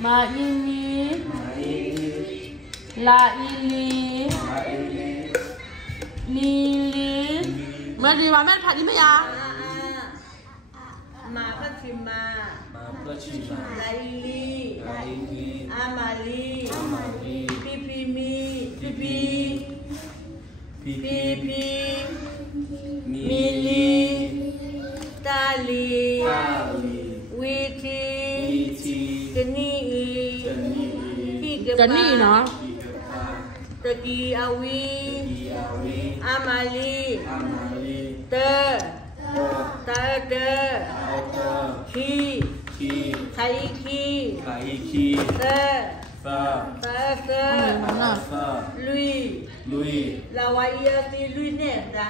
Ma ini. La ili. Lili. Mày đi mà mẹ phải đi mấy à? Ma phát chim ma. Laili. Amali. Pipi mi. Pipi. Mili. Tali. Witi. Geni. Geni nó. Tegi awi. Amali. Te. Ki. Kaiki. Te. Lui. Lawaiati lui nè ra.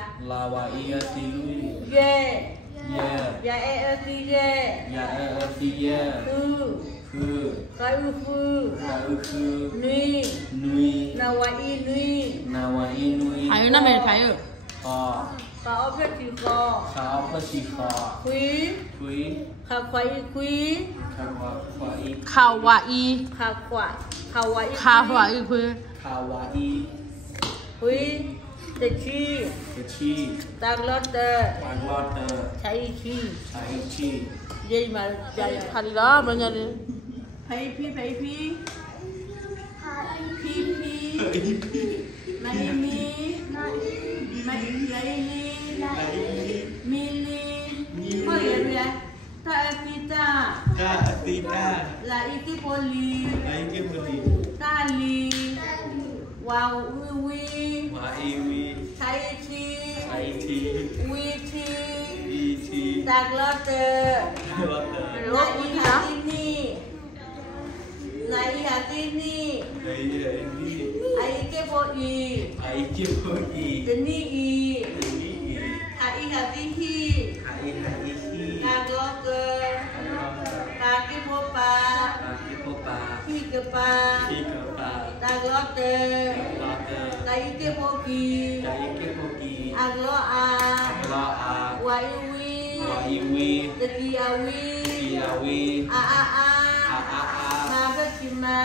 Ye. Ya eti ye. Fu. Kai ufu. Nui. Nawai nui. Thấy nó mày thấy rồi. Khảo phép chỉ khó. Quý. Khảo khoai quý. Kawaii. Kawaii quý. Quý. Techi. Taglotter. Chaichi. Vậy mà vậy Thành đó bao nhiêu đi. Phi. Pi. Mili. Thôi vậy rồi. Ta là ikipoli. Tali. Wow uwi. Taichi. Witi. Taglotter. Nai hatini. Aikepoi. Teni. Hai hatihi. Taglotter. Kakipopa. Hikepa. Taglotter. Kaikepoki. Agloa. Waiwi. Tekiawi. Mafachima.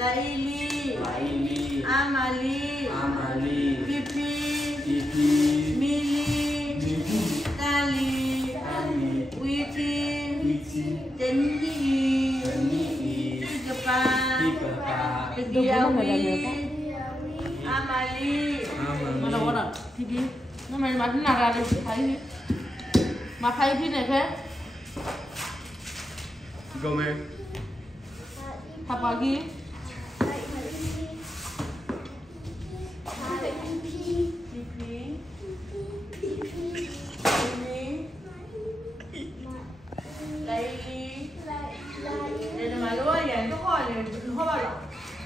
Laili. Amali. Pipi. Mili. Tali. Witi. Teni. Hikepa. Tekiawi. Amali. Mana? Pipi. Nó mày bắn nào ra đây thấy. Mà thấy phi này thế. Come. Apa lagi?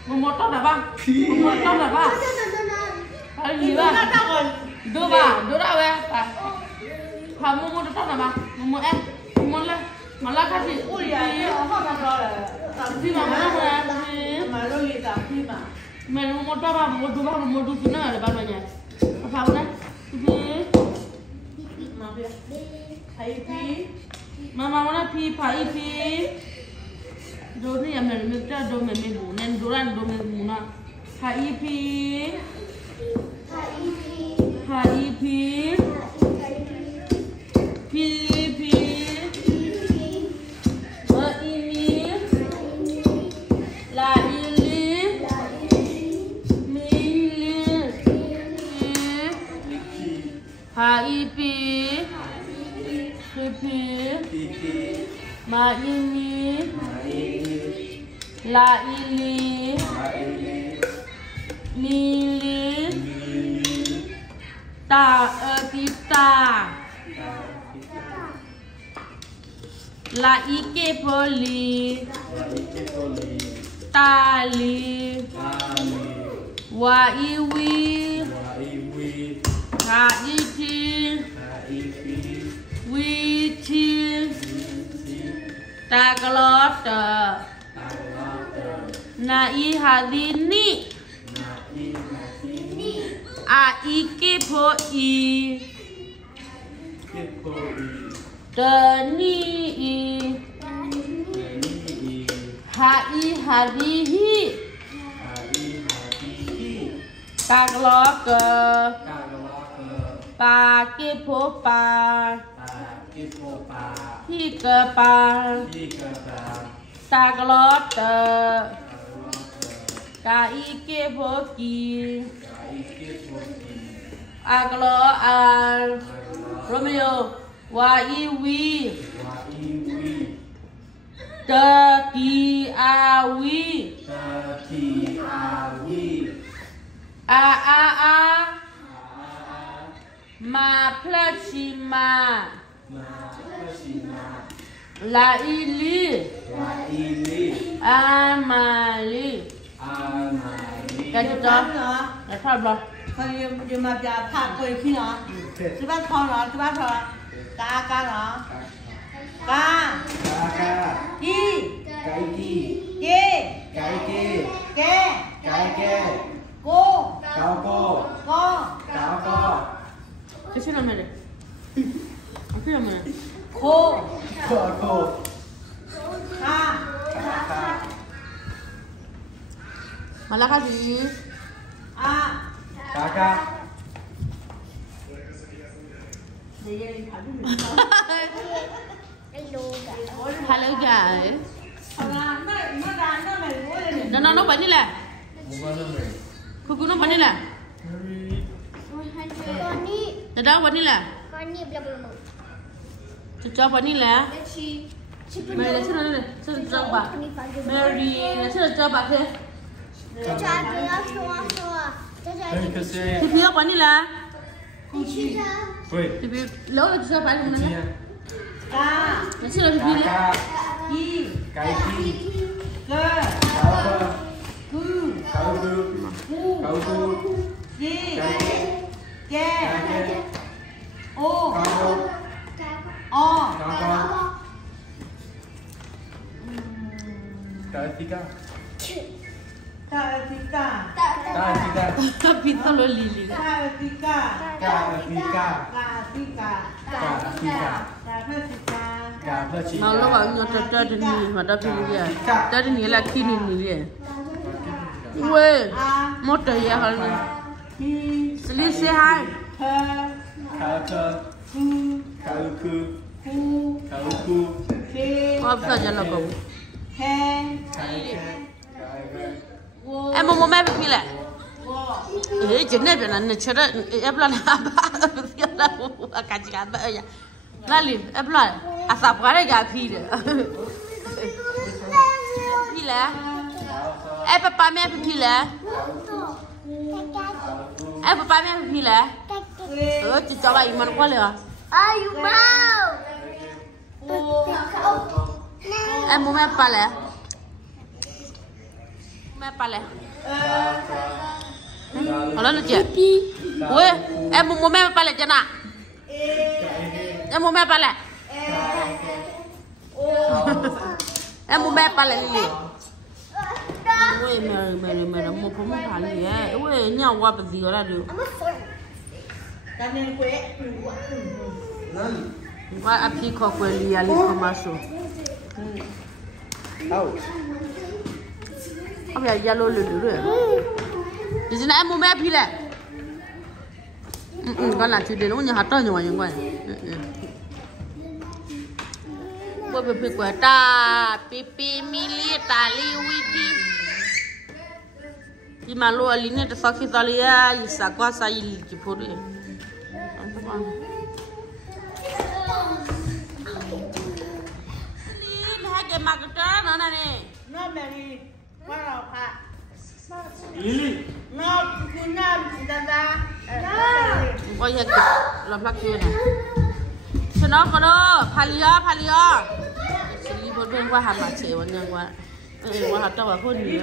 Một tóc là ba. Cái gì ba? Đưa đâu em? Hả một tóc là ba. Một em. Một lên. Mà là cái gì? Ui gì? Phi mà nó ra. Mày một tóc ba, một đứa thứ nữa là bao nhiêu? Sao đấy? Phi. Mama mana phi phi. Rồi thì em mình ra đồ mình bù nên đồ ăn đồ mình bù na. Phi. Ma ini la ili lili ta kita la ikepoli tali wa iwi ha iti witi Taglotter. Nai hadini. Aikepoi. Teni. Hai hadihi Kaglok Pa kipo pa Hi ke pa Taglok Kai kipo ki Aglo al Romeo Wa iwi Teki awi A Ma plachima La ili Amali Cái gì đó Để sao rồi Thôi mà giờ thả quay khi nó Chứ bác thò nó, chứ bác thò Ca nó Ca Ki Kê Cô Cái gì làm này Cái làm này Khô Ca Mà là cái gì Hello guys. Nó bắn đi là. Kuku nó bắn đi là. Đó bắn đi là. Cho bắn đi là. Mày lấy xin này, xin cho bà. Mary, lấy xin cho bà thế. Thì phía bắn đi là. Thì phía lâu là cho bắn không nè. Lấy xin là thì phía đấy. Cơ Pintu lo lili. Mau lo bảo người ta đến gì mà đã phi đi à? Đã đến gì là khi đi gì à? Quê, một trời ya hả? Sli say hi. Apa saja lah kau. Mau main pergi lah. Jenis benar ni cerita. Aplan apa? Biarlah kaji apa aja. Lalu, aplan asap kare gak pilih. Pilih. Papa me pilih. Papa me pilih. Coba iman kau le. Ayu mau. Mau main apa le? Main apa le? Kalau nak cik. Weh, mau main apa le jana? Mau main apa le? Mau main apa le ni? Weh, mera, mau pun kali ya. Weh, ni awak pergi orang tu. Wah, api kau kuali ali kau masuk. Apa ya jalur dulu. Di sini mau main apa le? Kau nak cuci dulu, ni hata ni wajib kau. Kau pergi kau pipi mili tali widi. Di malu aline tersakit tali ya, isa kau saya jipuri. Lihat ke makita mana ni? No Mary, mana pak? Lili. No kunam dada. Oh ya, lampak tu na. Senang kau, palia. Sini pun gua hambat cewan yang gua. Gua hatta gua pun ni.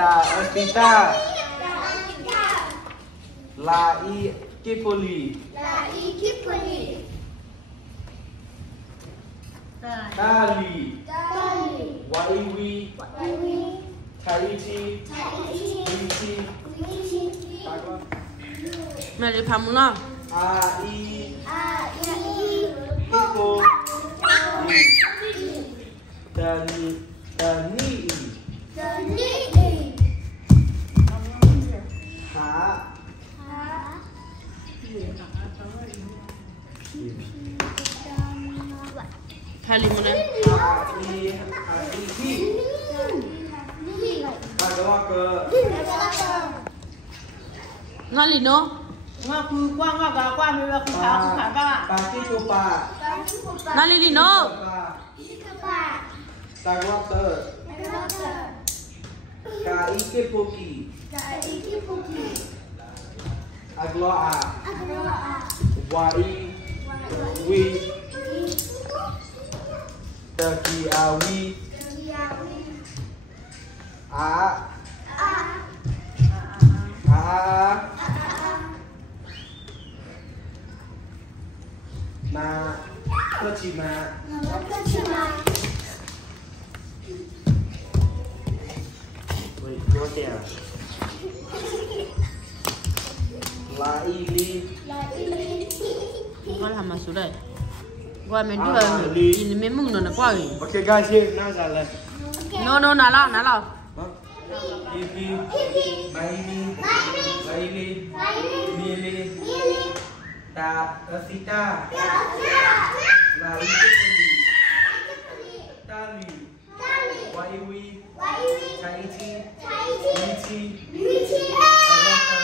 Ta Tita. La I Kipoli. Tali. Waiwi. Tahiti. Tahiti. Mẹ đi phàm nó. Ai. Ipo. Dani. Ha. Kali mana? Hi. Agak ke. Nali no. Ngọc cứ qua mới là không thả ba. Pati coba. Nali li no. Tagwater. Kaike poki. Agloa. Wai. Wi. Takiawi. A. Na. Kecima. Wait, go there. La ili. Con làm mà xuống đây. Qua mình đưa nhìn mấy mùng nó qua rồi. Okay guys, here now jalan. No, nà lao. Ibi. Baili. Mili. Ta Sita. Lari. Tali. Waiwi. Tahiti. Luichi. Agata.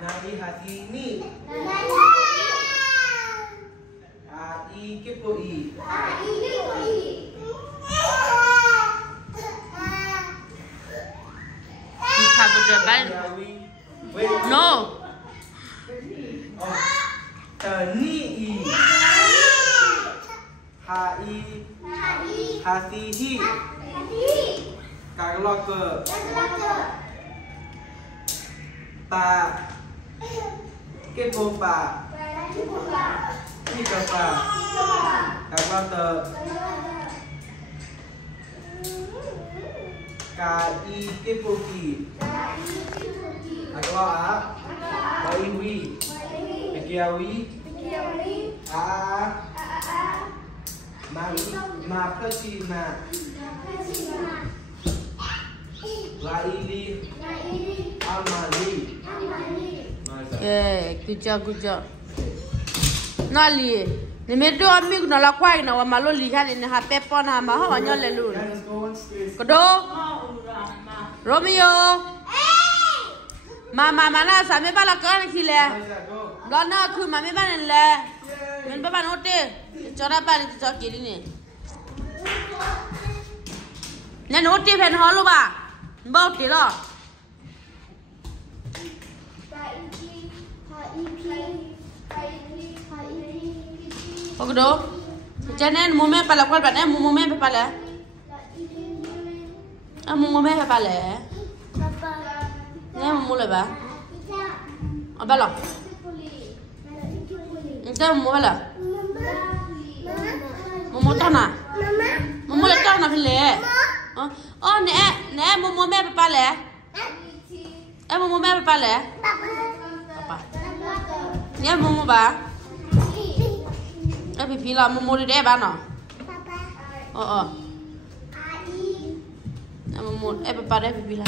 Nari Hatini. Ai Kipoi. Have a bad. No. Tani. Hai. Hatihi. Kagloke. Ta. Kepopa. Kikopa. Kagloke. Kai Kepoki. Agloa. Waiwi. Pekiawi. Mapecima. Laili. Amali. Good job. Nali. Ni medo amigo na la kwai na wa maloli hali ni ha pepo na ma ho anyo le lu. Kodo. Romeo. Mama mana sa me bala kan khile. Lo na khu ma me ban le. Men ba ban ote. Chora ba ni cho kiri ni. Nen ote pen ho lu ba. Ba ote lo. Kodo. Janen mume pala kwal ban mume pe pala. Mume pe pala. Nè mua lại bà. Ba lọ. Cái mua ba lọ. Mua tao nè. Mua lại tao nè phải lẹ. Nè mua mẹ ba lẹ. Em mua mẹ ba lẹ. Papa. Nè mua bà. Em bị là mua đi để bà nọ. Em mua em ba để bị là.